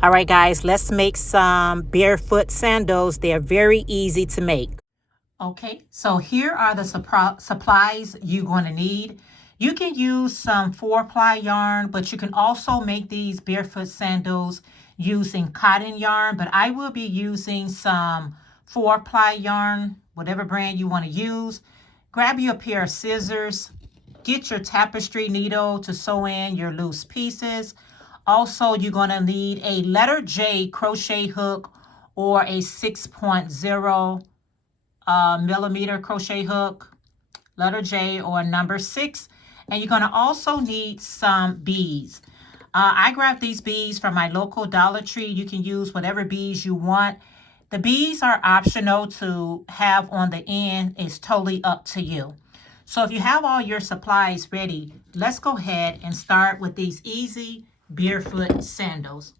All right, guys, let's make some barefoot sandals. They're very easy to make. Okay, so here are the supplies you're going to need. You can use some 4-ply yarn, but you can also make these barefoot sandals using cotton yarn. But I will be using some 4-ply yarn, whatever brand you want to use. Grab you a pair of scissors. Get your tapestry needle to sew in your loose pieces. Also, you're going to need a letter J crochet hook or a 6.0 millimeter crochet hook, letter J or number 6. And you're going to also need some beads. I grabbed these beads from my local Dollar Tree. You can use whatever beads you want. The beads are optional to have on the end. It's totally up to you. So if you have all your supplies ready, let's go ahead and start with these easy barefoot sandals.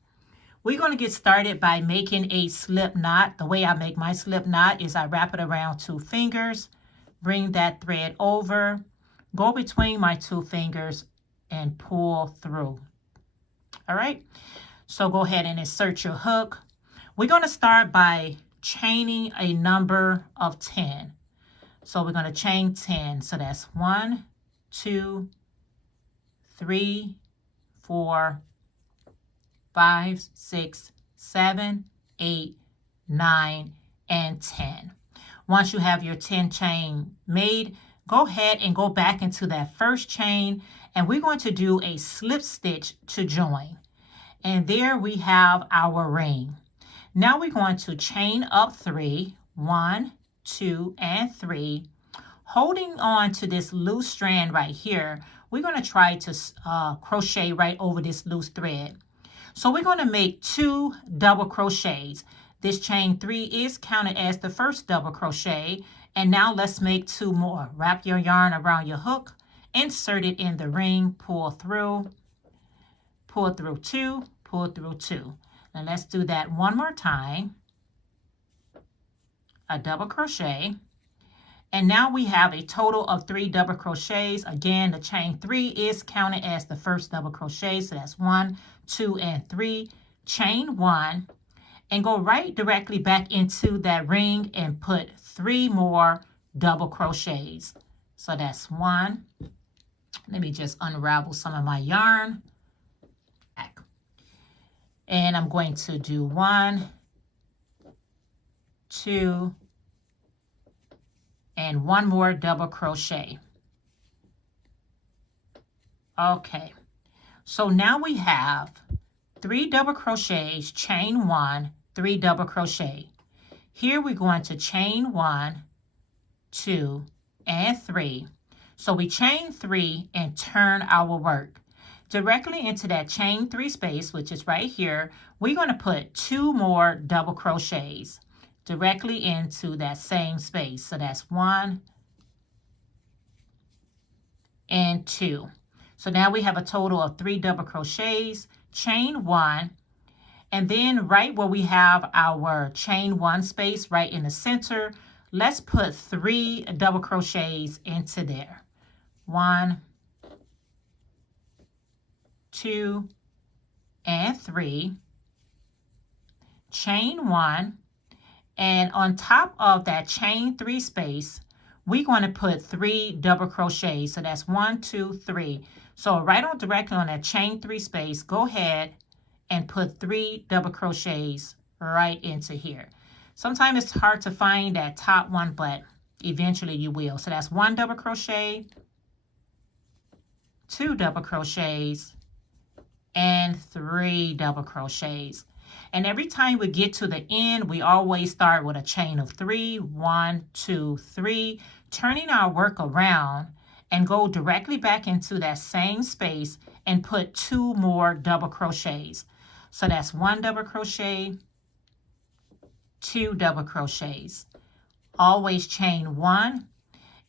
We're going to get started by making a slip knot. The way I make my slip knot is I wrap it around 2 fingers, bring that thread over, go between my 2 fingers, and pull through. All right, so go ahead and insert your hook. We're going to start by chaining a number of 10. So we're going to chain 10. So that's 1, 2, 3, 4, 5, 6, 7, 8, 9, and 10. Once you have your 10 chain made, go ahead and go back into that first chain, and we're going to do a slip stitch to join. And there we have our ring. Now we're going to chain up 3, 1, 2, and 3. Holding on to this loose strand right here, we're going to try to crochet right over this loose thread. So we're going to make 2 double crochets. This chain 3 is counted as the first double crochet. And now let's make 2 more. Wrap your yarn around your hook, insert it in the ring, pull through 2, pull through 2. Now let's do that one more time. A double crochet. And now we have a total of 3 double crochets. Again, the chain 3 is counted as the first double crochet. So that's 1, 2, and 3. Chain 1 and go right directly back into that ring and put 3 more double crochets. So that's 1. Let me just unravel some of my yarn. And I'm going to do 1, 2, and 1 more double crochet. Okay, so now we have 3 double crochets, chain 1, 3 double crochet. Here we're going to chain 1, 2, and 3. So we chain 3 and turn our work. Directly into that chain 3 space, which is right here, we're going to put 2 more double crochets directly into that same space. So that's 1 and 2. So now we have a total of 3 double crochets, chain 1, and then right where we have our chain 1 space right in the center, let's put 3 double crochets into there. 1, 2, and 3. Chain 1. And on top of that chain 3 space, we're going to put 3 double crochets. So that's 1, 2, 3. So right on directly on that chain 3 space, go ahead and put 3 double crochets right into here. Sometimes it's hard to find that top one, but eventually you will. So that's 1 double crochet, 2 double crochets, and 3 double crochets. And every time we get to the end, we always start with a chain of 3, 1, 2, 3, turning our work around and go directly back into that same space and put 2 more double crochets. So that's 1 double crochet, 2 double crochets. Always chain 1,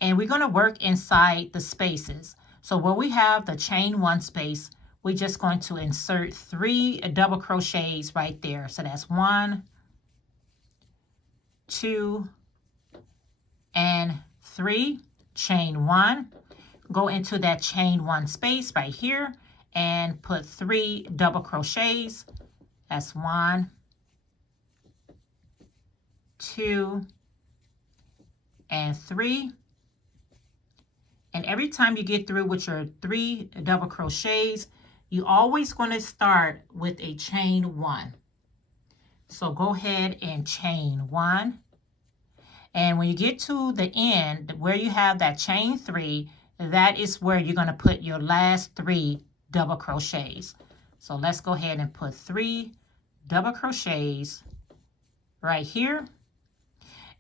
and we're going to work inside the spaces. So where we have the chain 1 space, we're just going to insert 3 double crochets right there. So that's 1, 2, and 3. Chain 1. Go into that chain 1 space right here and put 3 double crochets. That's 1, 2, and 3. And every time you get through with your 3 double crochets, you always going to start with a chain 1. So go ahead and chain 1. And when you get to the end where you have that chain 3, that is where you're going to put your last 3 double crochets. So let's go ahead and put 3 double crochets right here.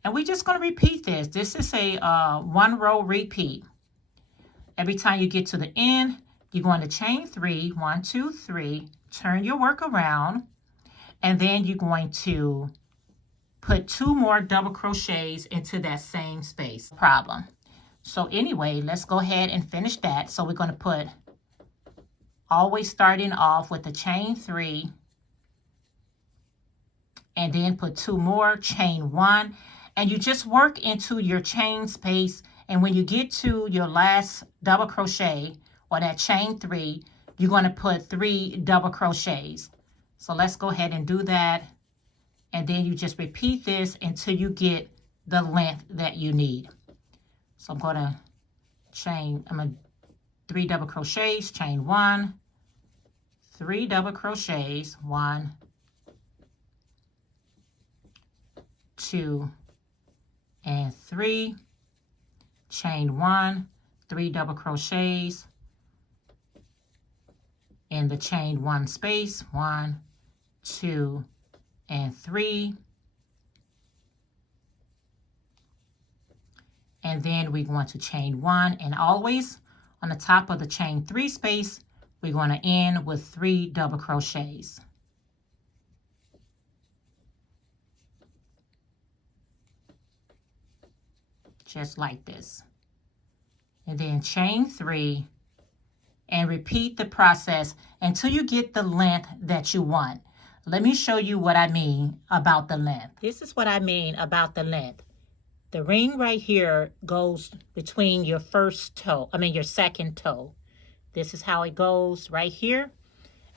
And we're just going to repeat this. This is a 1 row repeat. Every time you get to the end, you're going to chain 3, 1, 2, 3, turn your work around, and then you're going to put 2 more double crochets into that same space. Problem. So anyway, let's go ahead and finish that. So we're going to put, always starting off with the chain 3, and then put 2 more, chain 1, and you just work into your chain space. And when you get to your last double crochet or that chain 3, you're going to put 3 double crochets. So let's go ahead and do that. And then you just repeat this until you get the length that you need. So I'm going to 3 double crochets, chain 1, 3 double crochets, 1, 2, and 3. Chain 1, 3 double crochets in the chain 1 space, 1, 2, and 3. And then we're going to chain 1, and always on the top of the chain 3 space, we're going to end with 3 double crochets. Just like this. And then chain 3 and repeat the process until you get the length that you want. Let me show you what I mean about the length. This is what I mean about the length. The ring right here goes between your your second toe. This is how it goes right here.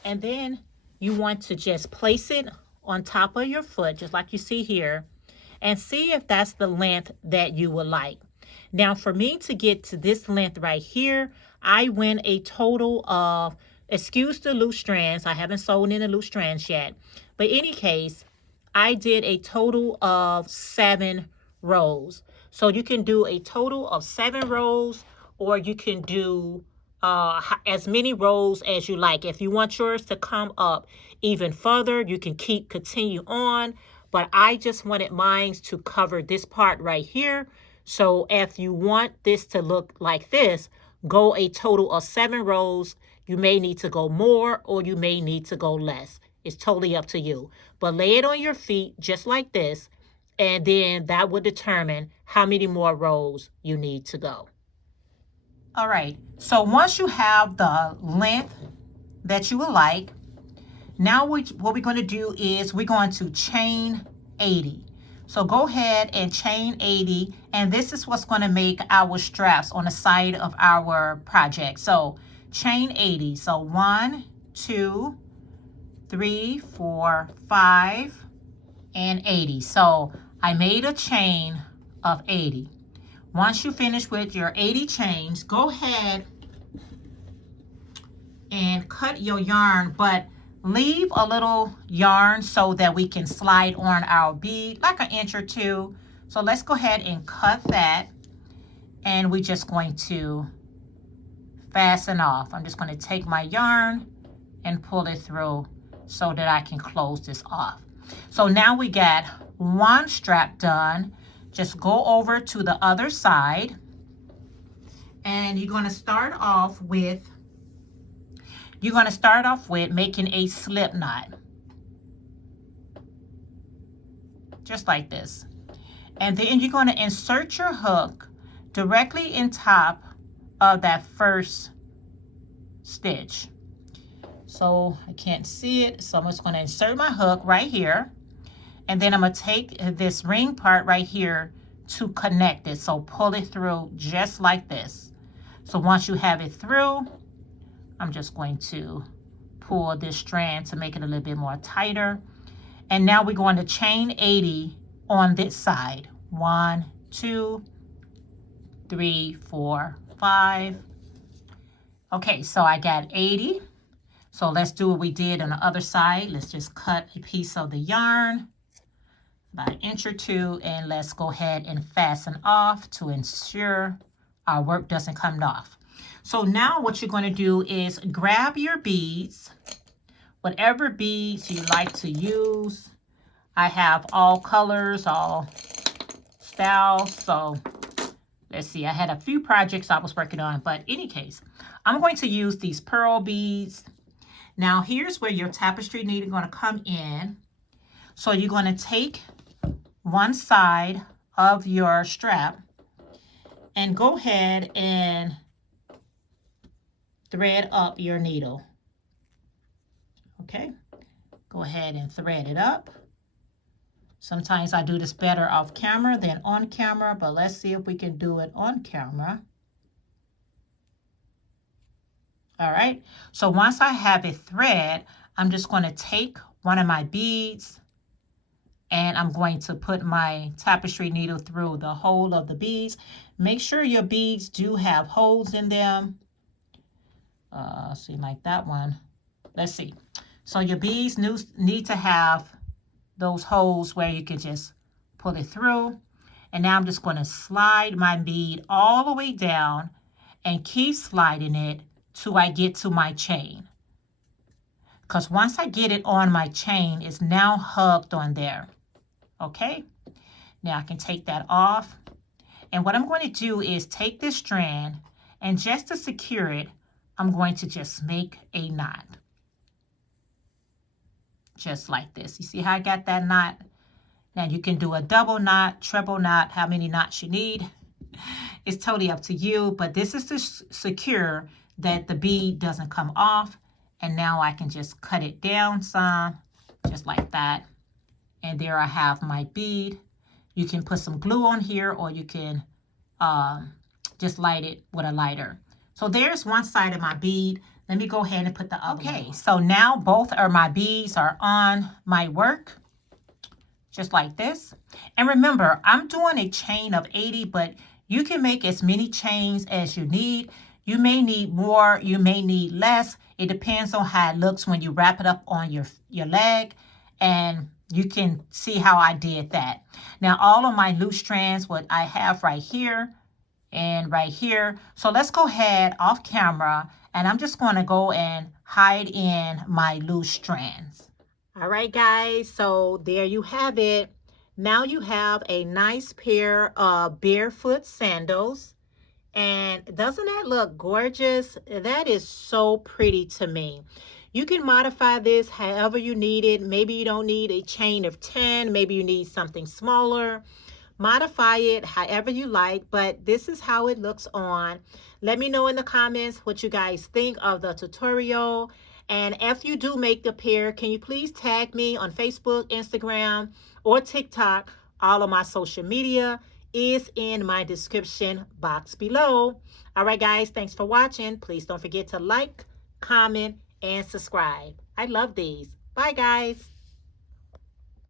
And then you want to just place it on top of your foot, just like you see here, and see if that's the length that you would like. Now, for me to get to this length right here, I went a total of, excuse the loose strands, I haven't sewn in the loose strands yet, but in any case, I did a total of 7 rows. So you can do a total of 7 rows, or you can do as many rows as you like. If you want yours to come up even further, you can continue on. But I just wanted mine to cover this part right here. So if you want this to look like this, go a total of 7 rows. You may need to go more, or you may need to go less. It's totally up to you. But lay it on your feet just like this, and then that will determine how many more rows you need to go. All right, so once you have the length that you would like, now what we're going to do is we're going to chain 80. So go ahead and chain 80, and this is what's going to make our straps on the side of our project. So chain 80. So 1, 2, 3, 4, 5, and 80. So I made a chain of 80. Once you finish with your 80 chains, go ahead and cut your yarn, but leave a little yarn so that we can slide on our bead like an inch or 2. So let's go ahead and cut that, and we're just going to fasten off. I'm just going to take my yarn and pull it through so that I can close this off. So now we got one strap done. Just go over to the other side, and you're going to start off with making a slip knot, just like this. And then you're going to insert your hook directly in top of that first stitch. So I can't see it, so I'm just going to insert my hook right here, and then I'm going to take this ring part right here to connect it. So pull it through just like this. So once you have it through, I'm just going to pull this strand to make it a little bit more tighter. And now we're going to chain 80 on this side. 1, 2, 3, 4, 5. Okay, so I got 80. So let's do what we did on the other side. Let's just cut a piece of the yarn about 1 inch or 2, and let's go ahead and fasten off to ensure our work doesn't come off. So now what you're going to do is grab your beads, whatever beads you like to use. I have all colors, all styles. So let's see, I had a few projects I was working on, but in any case, I'm going to use these pearl beads. Now here's where your tapestry needle is going to come in. So you're going to take one side of your strap and go ahead and thread up your needle. Okay, go ahead and thread it up. Sometimes I do this better off camera than on camera, but let's see if we can do it on camera. All right, so once I have it thread, I'm just going to take one of my beads and I'm going to put my tapestry needle through the hole of the beads. Make sure your beads do have holes in them. See, like that one. Let's see. So your beads need to have those holes where you can just pull it through. And now I'm just going to slide my bead all the way down and keep sliding it till I get to my chain. Because once I get it on my chain, it's now hugged on there. Okay, now I can take that off. And what I'm going to do is take this strand, and just to secure it, I'm going to just make a knot. Just like this. You see how I got that knot? Now you can do a double knot, triple knot, how many knots you need. It's totally up to you, but this is to secure that the bead doesn't come off. And now I can just cut it down some, just like that. And there I have my bead. You can put some glue on here, or you can just light it with a lighter. So there's one side of my bead. Let me go ahead and put the other one. Okay, so now both of my beads are on my work, just like this. And remember, I'm doing a chain of 80, but you can make as many chains as you need. You may need more, you may need less. It depends on how it looks when you wrap it up on your leg. And you can see how I did that. Now, all of my loose strands, what I have right here and right here. So let's go ahead off camera, and I'm just going to go and hide in my loose strands. All right, guys, so there you have it. Now you have a nice pair of barefoot sandals. And doesn't that look gorgeous? That is so pretty to me. You can modify this however you need it. Maybe you don't need a chain of 10. Maybe you need something smaller. Modify it however you like, but this is how it looks on. Let me know in the comments what you guys think of the tutorial. And if you do make the pair, can you please tag me on Facebook, Instagram, or TikTok? All of my social media is in my description box below. All right, guys, thanks for watching. Please don't forget to like, comment, and subscribe. I love these. Bye, guys.